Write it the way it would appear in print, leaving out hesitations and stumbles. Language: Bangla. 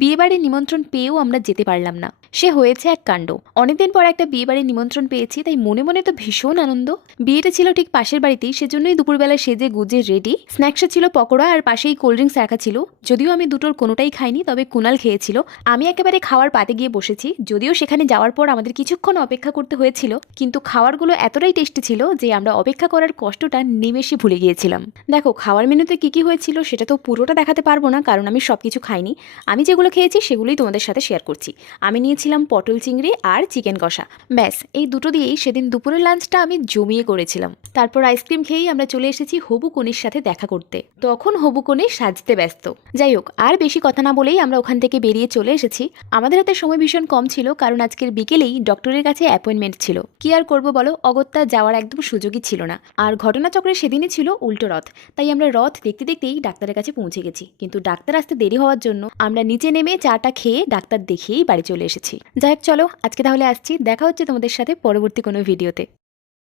বিয়েবাড়ির নিমন্ত্রণ পেয়েও আমরা যেতে পারলাম না। সে হয়েছে এক কাণ্ড। অনেকদিন পর একটা বিয়েবাড়ির নিমন্ত্রণ পেয়েছি, তাই মনে মনে তো ভীষণ আনন্দ। বিয়েটা ছিল ঠিক পাশের বাড়িতেই, সেজন্যই দুপুরবেলা সেজে গুজে রেডি। স্ন্যাক্সে ছিল পকোড়া আর পাশেই কোল্ড ড্রিঙ্কস রাখা ছিল। যদিও আমি দুটোর কোনোটাই খাইনি, তবে কুনাল খেয়েছিল। আমি একেবারে খাওয়ার পাতে গিয়ে বসেছি। যদিও সেখানে যাওয়ার পর আমাদের কিছুক্ষণ অপেক্ষা করতে হয়েছিল, কিন্তু খাবারগুলো এতটাই টেস্টি ছিল যে আমরা অপেক্ষা করার কষ্টটা নিমেষে ভুলে গিয়েছিলাম। দেখো, খাওয়ার মেনুতে কি কি হয়েছিল সেটা তো পুরোটা দেখাতে পারবো না, কারণ আমি সবকিছু খাইনি। আমি যেগুলো খেয়েছি সেগুলোই তোমাদের সাথে শেয়ার করছি। আমি নিয়েছিলাম পটল চিংড়ি আর চিকেন কষা। ব্যাস এই দুটো দিয়েই সেদিন দুপুরের লাঞ্চটা আমি জমিয়ে করেছিলাম। তারপর আইসক্রিম খেয়েই আমরা চলে এসেছি হবু কনের সাথে দেখা করতে। তখন হবু কনে সাজতে ব্যস্ত। যাই হোক, আর বেশি কথা না বলেই আমরা ওখান থেকে বেরিয়ে চলে এসেছি। আমাদের হাতে সময় ভীষণ কম ছিল, কারণ আজকের বিকেলেই ডক্টরের কাছে অ্যাপয়েন্টমেন্ট ছিল। কি আর করবো বলো, অগত্যা যাওয়ার একদম সুযোগই ছিল না। আর ঘটনাচক্রে সেদিনই ছিল উল্টো রথ, তাই আমরা রথ দেখতে দেখতেই ডাক্তারের কাছে পৌঁছে গেছি। কিন্তু ডাক্তার আসতে দেরি হওয়ার জন্য আমরা নিচে নেমে চাটা খেয়ে ডাক্তার দেখিয়েই বাড়ি চলে এসেছি। যাই হোক, চলো আজকে তাহলে আসছি। দেখা হচ্ছে তোমাদের সাথে পরবর্তী কোনো ভিডিওতে।